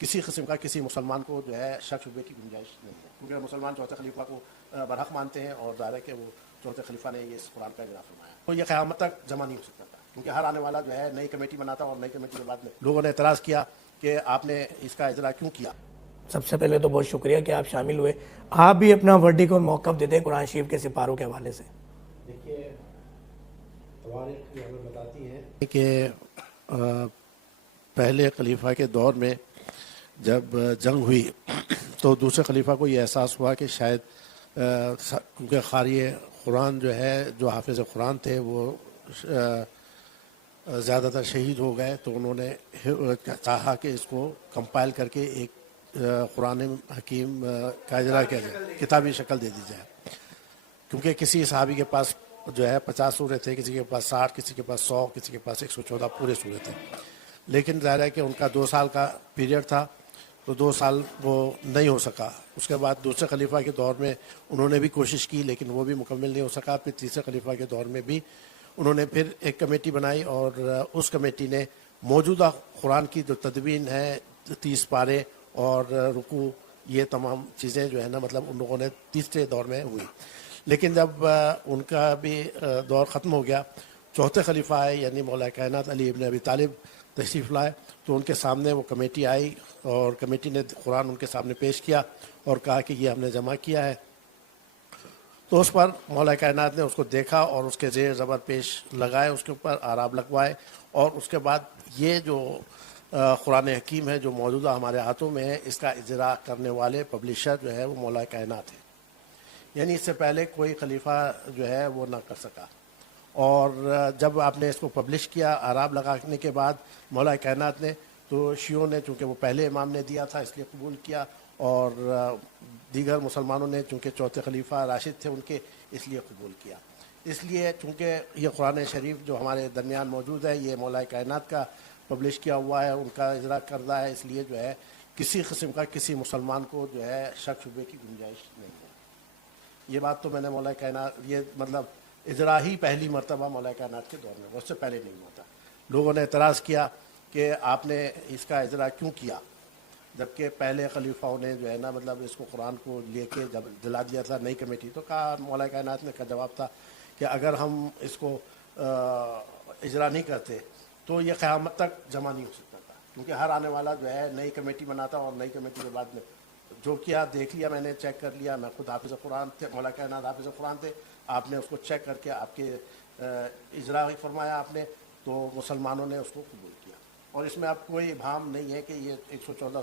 किसी किस्म का किसी मुसलमान को जो है शक शुबे की गुंजाइश नहीं है, क्योंकि मुसलमान चौथे खलीफा को बरहक मानते हैं और ज़ाहिर है कि वो चौथे खलीफा ने ये इस कुरान का इजरा फरमाया। तो ये क़यामत तक जमा नहीं हो सकता था, क्योंकि हर आने वाला जो है नई कमेटी बनाता और नई कमेटी के बाद में लोगों ने एतराज़ किया कि आपने इसका इजरा क्यों किया। सबसे पहले तो बहुत शुक्रिया कि आप शामिल हुए। आप भी अपना वर्डिक और मौक़िफ़ देते हैं कुरान शरीफ के सिपारों के हवाले से। देखिए, तवारीख़ हमें बताती हैं कि पहले खलीफा के दौर में जब जंग हुई तो दूसरे खलीफा को ये एहसास हुआ कि शायद क्योंकि क़ारी कुरान जो है, जो हाफिज़ कुरान थे, वो ज़्यादातर शहीद हो गए, तो उन्होंने चाहा कि इसको कंपाइल करके एक कुरान हकीम का इजरा किया जाए, किताबी शक्ल दे दी जाए। क्योंकि किसी सहाबी के पास जो है 50 सूरत थे, किसी के पास 60, किसी के पास 100, किसी के पास 114 पूरे सूरत थे। लेकिन ज़ाहिर है कि उनका 2 साल का पीरियड था, तो 2 साल वो नहीं हो सका। उसके बाद दूसरे खलीफा के दौर में उन्होंने भी कोशिश की, लेकिन वो भी मुकम्मल नहीं हो सका। फिर तीसरे खलीफा के दौर में भी उन्होंने फिर एक कमेटी बनाई और उस कमेटी ने मौजूदा कुरान की जो तदवीन है, 30 पारे और रुकू, ये तमाम चीज़ें जो है ना, मतलब उन लोगों ने तीसरे दौर में हुई। लेकिन जब उनका भी दौर ख़त्म हो गया, चौथे खलीफा आए, यानी मौला कायनात अली इब्न अबी तालिब तशरीफ़ लाए, तो उनके सामने वो कमेटी आई और कमेटी ने कुरान उनके सामने पेश किया और कहा कि ये हमने जमा किया है। तो उस पर मौला कायनात ने उसको देखा और उसके ज़ेर ज़बर पेश लगाए, उसके ऊपर आराब लगवाए, और उसके बाद ये जो कुरान हकीम है जो मौजूदा हमारे हाथों में है, इसका इजरा करने वाले पब्लिशर जो है वो मौला कायनात है। यानी इससे पहले कोई खलीफा जो है वो ना कर सका। और जब आपने इसको पब्लिश किया आराब लगाने के बाद मौला कायनात ने, तो शियों ने, चूँकि वो पहले इमाम ने दिया था इसलिए कबूल किया, और दीगर मुसलमानों ने चूँकि चौथे खलीफा राशिद थे उनके, इसलिए कबूल किया। इसलिए चूँकि ये कुरान शरीफ जो हमारे दरमियान मौजूद है, ये मौला कायनात का पब्लिश किया हुआ है, उनका इजरा करदा है, इसलिए जो है किसी किस्म का किसी मुसलमान को जो है शक शुबे की गुंजाइश नहीं है। ये बात तो मैंने मौला कायनात, ये मतलब इजरा ही पहली मरतबा मौला कायनात के दौर में, उससे पहले नहीं होता। लोगों ने एतराज़ किया कि आपने इसका इजरा क्यों किया, जबकि पहले खलीफाओं ने जो है ना, मतलब इसको कुरान को लेके जब दिला दिया था नई कमेटी, तो कहा, मौला कायनात ने का जवाब था कि अगर हम इसको इजरा नहीं करते तो ये क़यामत तक जमा नहीं हो सकता था, क्योंकि हर आने वाला जो है नई कमेटी बनाता और नई कमेटी के बाद में जो किया, देख लिया, मैंने चेक कर लिया, मैं खुद हाफिज़ कुरान थे, मौला कायनात हाफिज़ कुरान थे, आपने उसको चेक करके आपके इजरा फरमाया आपने, तो मुसलमानों ने उसको कबूल किया। और इसमें अब कोई इबाम नहीं है कि ये 114